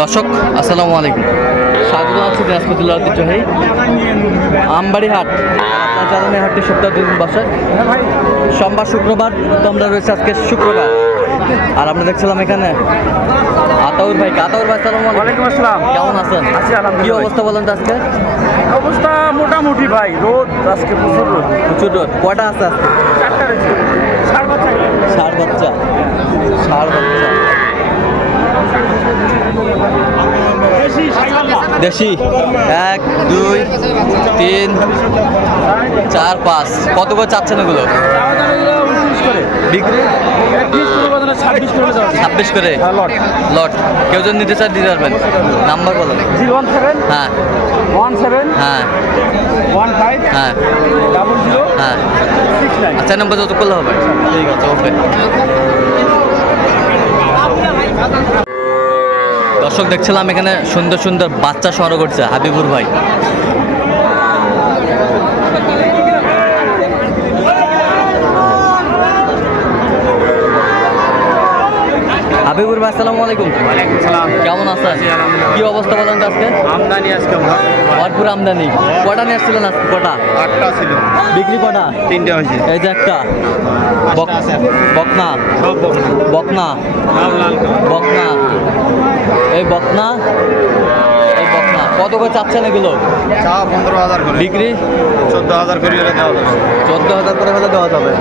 দর্শক আসসালামু আলাইকুম। স্বাগত আছি দিনাজপুর ঐতিহ্যবাহী আমবাড়ি হাট জানানি হাটটি সপ্তাহ দুদিন বসে। সোমবার শুক্রবার তো আমরা রয়েছে আজকে শুক্রবার। আর আমরা দেখছিলাম এখানে আতাউর ভাই। আতাউর ভাই সালাম ওয়ালাইকুম আসসালাম। কেমন আছেন? আছি কি অবস্থা বলেন তো আজকে? অবস্থা মোটামুটি ভাই রোদ আজকে প্রচুর রোদ। প্রচুর রোদ। কয়টা আছে আজকে? চারটা রয়েছে। সাড়ে পাঁচটা। ষাড় বাচ্চা ষাড় বাচ্চা বেশি সাইকেল দেশি? এক, দুই, তিন, চার, পাঁচ। কত করে চাচ্ছেন এগুলো ছাব্বিশ করে। লট। কেউ যদি নিতে চায় দিতে পারবেন। নাম্বার সেভেন হ্যাঁ। ওয়ান সেভেন হ্যাঁ। ওয়ান হ্যাঁ। হ্যাঁ। আচ্ছা নাম্বার যত করলে হবে। ঠিক আছে, ওকে। দর্শক দেখছিলাম এখানে সুন্দর সুন্দর বাচ্চা সংগ্রহ করছে হাবিবুর ভাই। হাবিবুর ভাই আসসালামু আলাইকুম। ওয়ালাইকুম কেমন আছেন? কি অবস্থা বলেন তো আজকে? আমদানি আজকে ভরপুর আমদানি। কটা নিয়ে আসছিলেন আজকে কটা? আটটা ছিল। বিক্রি কটা? তিনটে হয়েছে। এই যে একটা। বকনা। বকনা। লাল। বকনা। এই বকনা এই বকনা। কত করে চাচ্ছেন এগুলো? চা পনেরো হাজার করে। বিক্রি? চোদ্দ হাজার করে হলে দেওয়া যাবে। চোদ্দ হাজার করে হলে দেওয়া যাবে।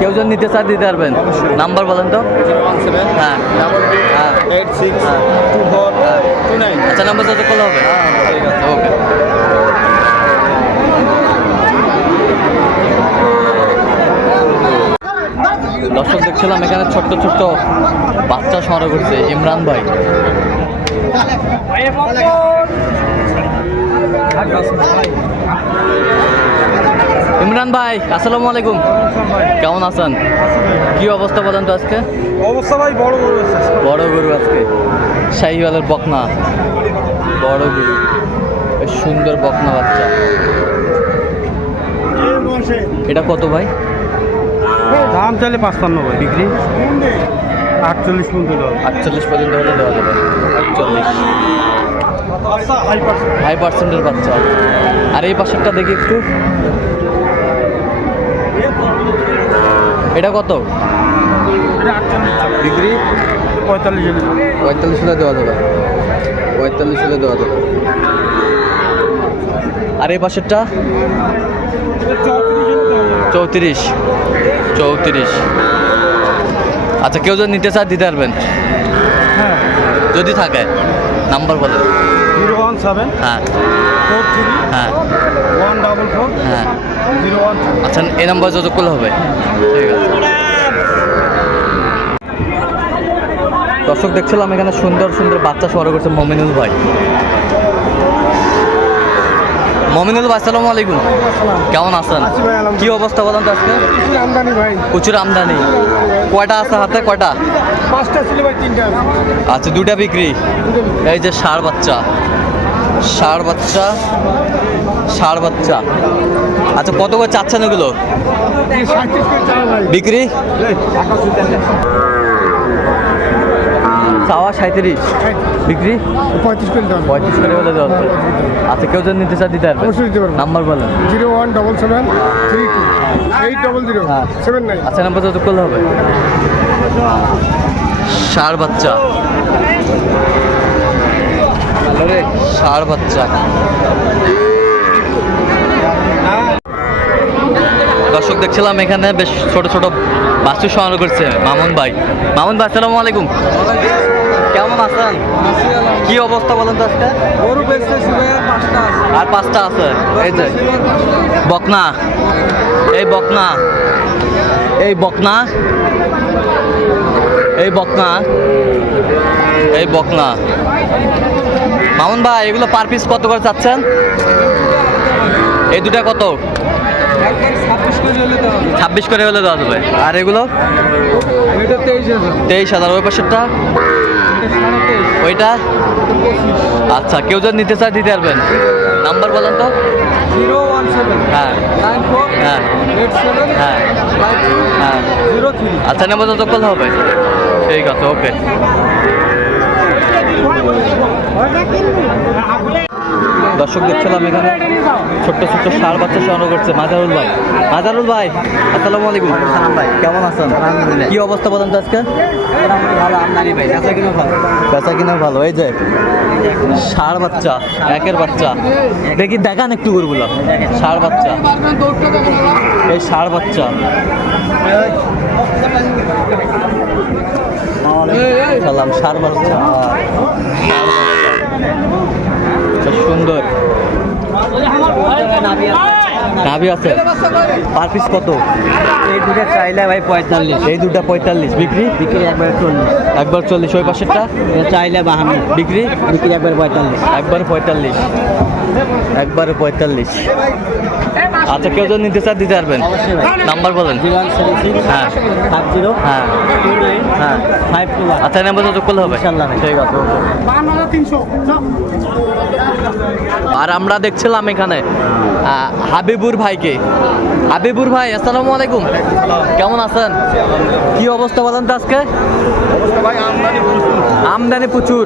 কেউ যদি নিতে চায় দিতে পারবেন। নাম্বার বলেন তো। হ্যাঁ। হ্যাঁ। এইট সিক্স হ্যাঁ। Two four two nine. আচ্ছা নাম্বার যত করলে হবে ঠিক আছে ওকে দর্শক দেখছিলাম এখানে ছোট্ট ছোট্ট বাচ্চা সংগ্রহ করছে ইমরান ভাই। ইমরান ভাই আসসালামু আলাইকুম। কেমন আছেন? কি অবস্থা বলেন তো আজকে? অবস্থা ভাই বড় বড় বড় গরু আজকে। শাহিওয়ালের বকনা। বড় গরু। সুন্দর বকনা বাচ্চা। এটা কত ভাই? দাম চাইলে পাঁচপান্ন ভাই। বিক্রি? আটচল্লিশ পর্যন্ত আটচল্লিশ পর্যন্ত হলে দেওয়া যাবে। আটচল্লিশ। হাই পার্সেন্টের বাচ্চা। আর এই পাশেরটা দেখি একটু। এটা কত? বিক্রি? পঁয়তাল্লিশ পঁয়তাল্লিশ হলে দেওয়া যাবে। পঁয়তাল্লিশ হলে দেওয়া যাবে। আর এই পাশেরটা? চৌত্রিশ। চৌত্রিশ। আচ্ছা কেউ যদি নিতে চায় দিতে পারবেন। হ্যাঁ। যদি থাকে নাম্বার বলে জিরো ওয়ান সেভেন হ্যাঁ। ফোর থ্রি হ্যাঁ। ওয়ান ডাবল ফোর হ্যাঁ। জিরো ওয়ান আচ্ছা এই নাম্বার যত করলে হবে। ঠিক আছে। দর্শক দেখছিলাম এখানে সুন্দর সুন্দর বাচ্চা সংগ্রহ করছে মমিনুল ভাই। মমিনুল ভাই আসসালামু আলাইকুম। কেমন আছেন? কি অবস্থা বলেন তো আজকে? আমদানি ভাই। প্রচুর আমদানি। কয়টা আছে হাতে? কয়টা? পাঁচটা ছিল ভাই তিনটা আচ্ছা দুটা বিক্রি। এই যে ষাড় বাচ্চা। ষাড় বাচ্চা ষাড় বাচ্চা। আচ্ছা কত করে চাচ্ছেন এগুলো? বিক্রি? চাওয়া সাঁত্রিশ বিক্রি? পঁয়ত্রিশ করে দাম পঁয়ত্রিশ করে হলে দেওয়া। আচ্ছা কেউ যদি নিতে চায় দিতে পারবে। অবশ্যই দিতে পারব। নাম্বার বলেন। Zero one double seven three two. Eight double zero. হ্যাঁ। Seven nine. আচ্ছা নাম্বার যত করলে হবে। ষাড় বাচ্চা। ষাড় বাচ্চা। দর্শক দেখছিলাম এখানে বেশ ছোট ছোট বাস্তু সংগ্রহ করছে মামুন ভাই। মামুন ভাই আসসালামু আলাইকুম। কেমন আছেন? কি অবস্থা বলেন তো আজকে? গরু আর পাঁচটা আছে? এই যে। বকনা। এই বকনা। এই বকনা। এই বকনা। এই বকনা। মামুন ভাই এগুলো পার পিস কত করে চাচ্ছেন? এই দুটা কত? ছাব্বিশ করে হলে দেওয়া যাবে। আর এগুলো? তেইশ হাজার। ওই পাশেরটা? ওইটা? আচ্ছা কেউ যদি নিতে চায় দিতে পারবেন। নাম্বার বলেন তো। Zero one seven. হ্যাঁ। নাইন ফোর হ্যাঁ। এইট সেভেন হ্যাঁ। হ্যাঁ। Zero three. আচ্ছা নেব তো কল হবে। ঠিক আছে ওকে। দর্শক দেখছিলাম এখানে। ছোট্ট ছোট্ট সার বাচ্চা সংগ্রহ করছে মাজারুল ভাই। মাজারুল ভাই আসসালামু আলাইকুম। ভাই কেমন আছেন? কি অবস্থা বলেন তো আজকে? ভালো আমদানি ভাই কাঁচা কিনো ভালো। বেচা কিনা ভালো এই যে ষাড় বাচ্চা একের বাচ্চা। দেখি দেখান একটু গরুগুলো। ষাড় বাচ্চা। এই ষাড় বাচ্চা। সালাম ষাড় বাচ্চা। সুন্দর। নাভি আছে। পার পিস কত? এই দুটো চাইলে ভাই পঁয়তাল্লিশ। এই দুটা পঁয়তাল্লিশ। বিক্রি? বিক্রি একবার চল্লিশ। একবার চল্লিশ। ওই পাশেরটা? চাইলে বাহান্ন। বিক্রি? বিক্রি একবার পঁয়তাল্লিশ। একবার পঁয়তাল্লিশ। একবার পঁয়তাল্লিশ। আচ্ছা কেউ যদি নিতে চান দিতে পারবেন। নাম্বার বলেন। হ্যাঁ। হ্যাঁ। ফাইভ আচ্ছা নাম্বার তো করলে হবে। ঠিক আছে। আর আমরা দেখছিলাম এখানে হাবিবুর ভাইকে। হাবিবুর ভাই আসসালামু আলাইকুম। কেমন আছেন? কি অবস্থা বলেন তো আজকে? আমদানি প্রচুর।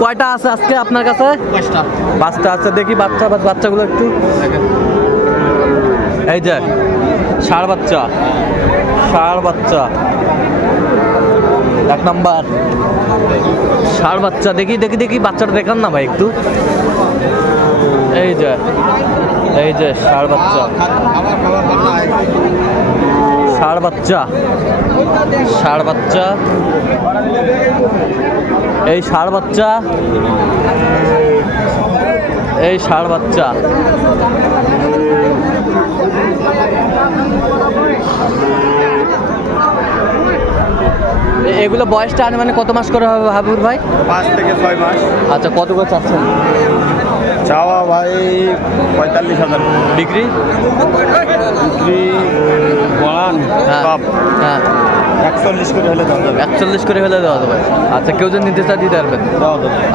কয়টা আছে আজকে আপনার কাছে? বাচ্চা আছে দেখি বাচ্চা বাচ্চাগুলো একটু। এই যে ষাড় বাচ্চা। ষাড় বাচ্চা। এক নাম্বার। ষাড় বাচ্চা, দেখি দেখি দেখি, বাচ্চাটা দেখান না ভাই একটু। এই যে এই যে ষাড় বাচ্চা। ষাড় বাচ্চা। ষাড় বাচ্চা। এই ষাড় বাচ্চা। এই ষাড় বাচ্চা। এগুলো বয়সটা আনুমানিক কত মাস করে হবে হাবিবুর ভাই? পাঁচ থেকে ছয় মাস। আচ্ছা কত করে চাচ্ছেন? চাওয়া ভাই পঁয়তাল্লিশ হাজার। বিক্রি? বিক্রি বড়ান হ্যাঁ হ্যাঁ। একচল্লিশ করে হলে দেওয়া যাবে। একচল্লিশ করে হলে দেওয়া যাবে। আচ্ছা কেউ যদি নিতে চায় দিতে পারবেন।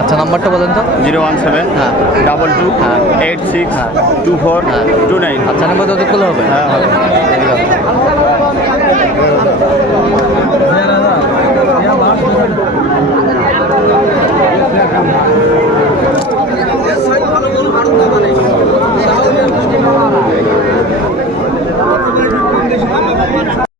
আচ্ছা নাম্বারটা বলেন তো। জিরো ওয়ান সেভেন হ্যাঁ। ডাবল টু হ্যাঁ। এইট সিক্স হ্যাঁ। Two four. Two nine. আচ্ছা নাম্বার তো করলে হবে। হ্যাঁ হবে। ঠিক আছে।